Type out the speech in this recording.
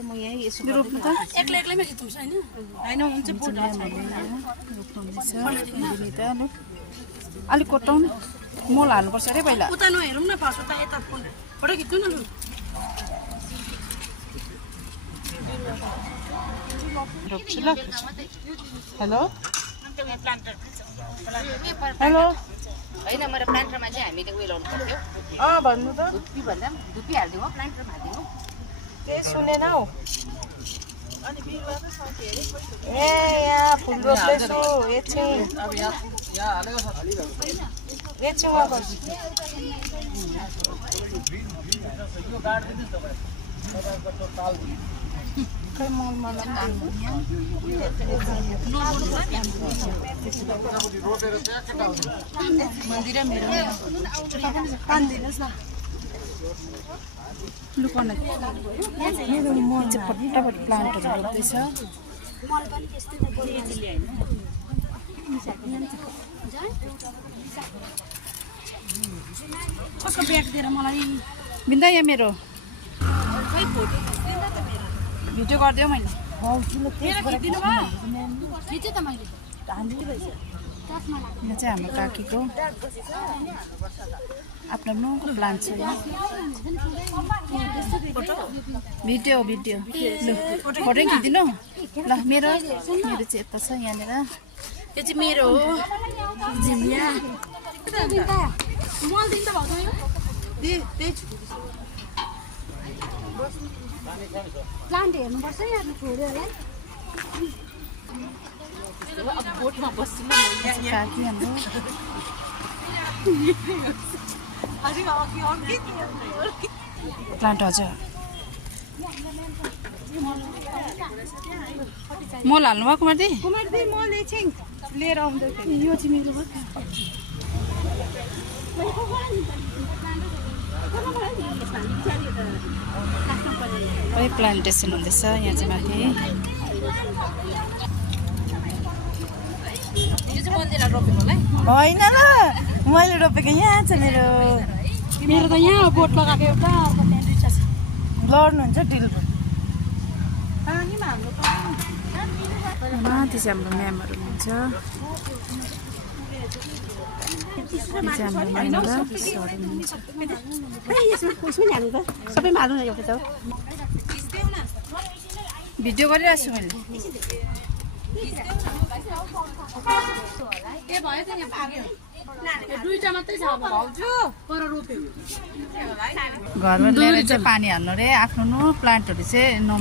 म यही यसो रोप्नु त एक्लै खिच्नुस् हैन हैन हुन्छ बोट रोप्नुहुन्छ अलिक कोटाउनु मल हाल्नुपर्छ अरे पहिला उता नहेरौँ न पास उता यता फोटो खिच्नु न लु रोप्छु ल हेलो हेलो हैन मेरो प्लान्टरमा चाहिँ हामीले उयो लाउनु पर्थ्यो भन्नु त धुप्पी भन्दा धुप्पी हाल्दिउँ प्लान्टरमा हाल्दिउँ त्यही सुनेन हौ ए यहाँ फुल रोप्दैछु एकछिनमा गर्छु खै मन्दिर मेरो पानिदिनुहोस् न लुकाउन मेरो मल चाहिँ फटाफट प्लान्टहरू रोप्दैछ कसको ब्याग दिएर मलाई बिन्दा यहाँ मेरो भिडियो गरिदियो मैले खिचे त मैले यो चाहिँ हाम्रो काकीको आफ्नो प्लान्ट छ भिडियो भिडियो लु फोटो खिचिदिनु ल मेरो चाहिँ यता छ यहाँनिर यो चाहिँ मेरो हो जिमिया मल दिन्छ प्लान्ट हेर्नुपर्छ नि आफ्नो छोड्यो होला बोटमा बस्छु काकी हाम्रो प्लान्ट हजुर मल हाल्नु भयो कुमारदी मल एकछिन लिएर आउँदै यो चाहिँ मेरो खै प्लान्टेसन हुँदैछ यहाँ चाहिँ माथि होइन ल मैले रोपेको यहाँ छ मेरो त यहाँ बोट लगाएको एउटा लड्नुहुन्छ ढिल माथि चाहिँ हाम्रो म्यामहरू हुनुहुन्छ सबैमा हाल्नु न एउटा भिडियो गरिरहेको छु मैले दुईटा मात्रै छ भाउजू पर रोप्यो घरमा ल्याएर चाहिँ पानी हाल्नु रे आफ्नो प्लान्टहरू चाहिँ